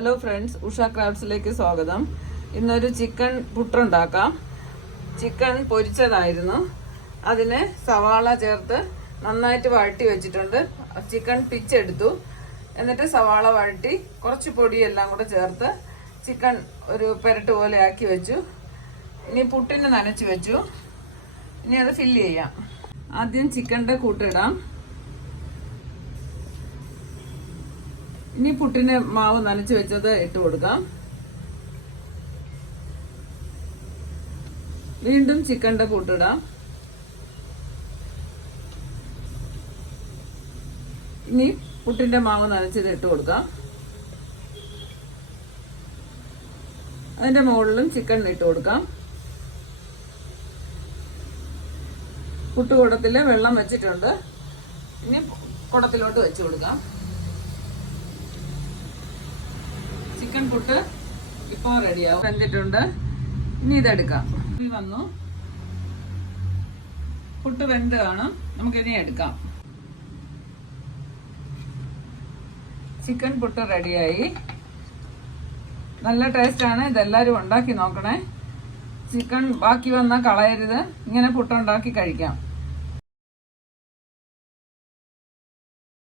Hello friends Usha ക്രാഫ്റ്റ്സിലേക്ക് സ്വാഗതം. ഇന്നൊരു chicken പുട്ടുണ്ടാക്കാം. Chicken പൊരിച്ചതായിരുന്നു. അതിന് സവാള ചേർത്ത് നന്നായിട്ട് വഴട്ടി വെച്ചിട്ടുണ്ട്. ചിക്കൻ പിച്ചെടുത്തു. എന്നിട്ട് സവാള വഴട്ടി കുറച്ച് പൊടിയെല്ലാം കൂടെ ചേർത്ത് ചിക്കൻ ഒരു പെരട്ട് പോലെ ആക്കി വെച്ചു. ഇനി പുട്ടിന് നനച്ച് വെച്ചു. ഇനി അത് ഫില്ല് ചെയ്യാം. ആദ്യം ചിക്കന്റെ കൂട്ടിടാം ഇനി പുട്ടിന് മാവ് നനച്ച് വെച്ചത് ഇട്ട് കൊടുക്കാം. വീണ്ടും ചിക്കന്റെ കൂട്ടിടാം. ഇനി പുട്ടിന്റെ മാവ് നനച്ചത് ഇട്ട് കൊടുക്കാം. അതിന്റെ മുകളിലും ചിക്കൻ ഇട്ട് കൊടുക്കാം. പുട്ടുകുടത്തിൽ വെള്ളം വെച്ചിട്ടുണ്ട്. ഇനി കുടത്തിലോട്ട് വെച്ചു കൊടുക്കാം. ചിക്കൻ പുട്ട് ഇപ്പോൾ റെഡിയാവും വെന്തിട്ടുണ്ട്. ഇനി ഇതെടുക്കാം. ഇത് വന്നു. പുട്ട് വെന്ത് കാണും നമുക്കിനി എടുക്കാം. ചിക്കൻ പുട്ട് റെഡിയായി നല്ല ടേസ്റ്റാണ് ഇതെല്ലാവരും ഉണ്ടാക്കി നോക്കണേ. ചിക്കൻ ബാക്കി വന്നാൽ കളയരുത്. ഇങ്ങനെ പുട്ടുണ്ടാക്കി കഴിക്കാം.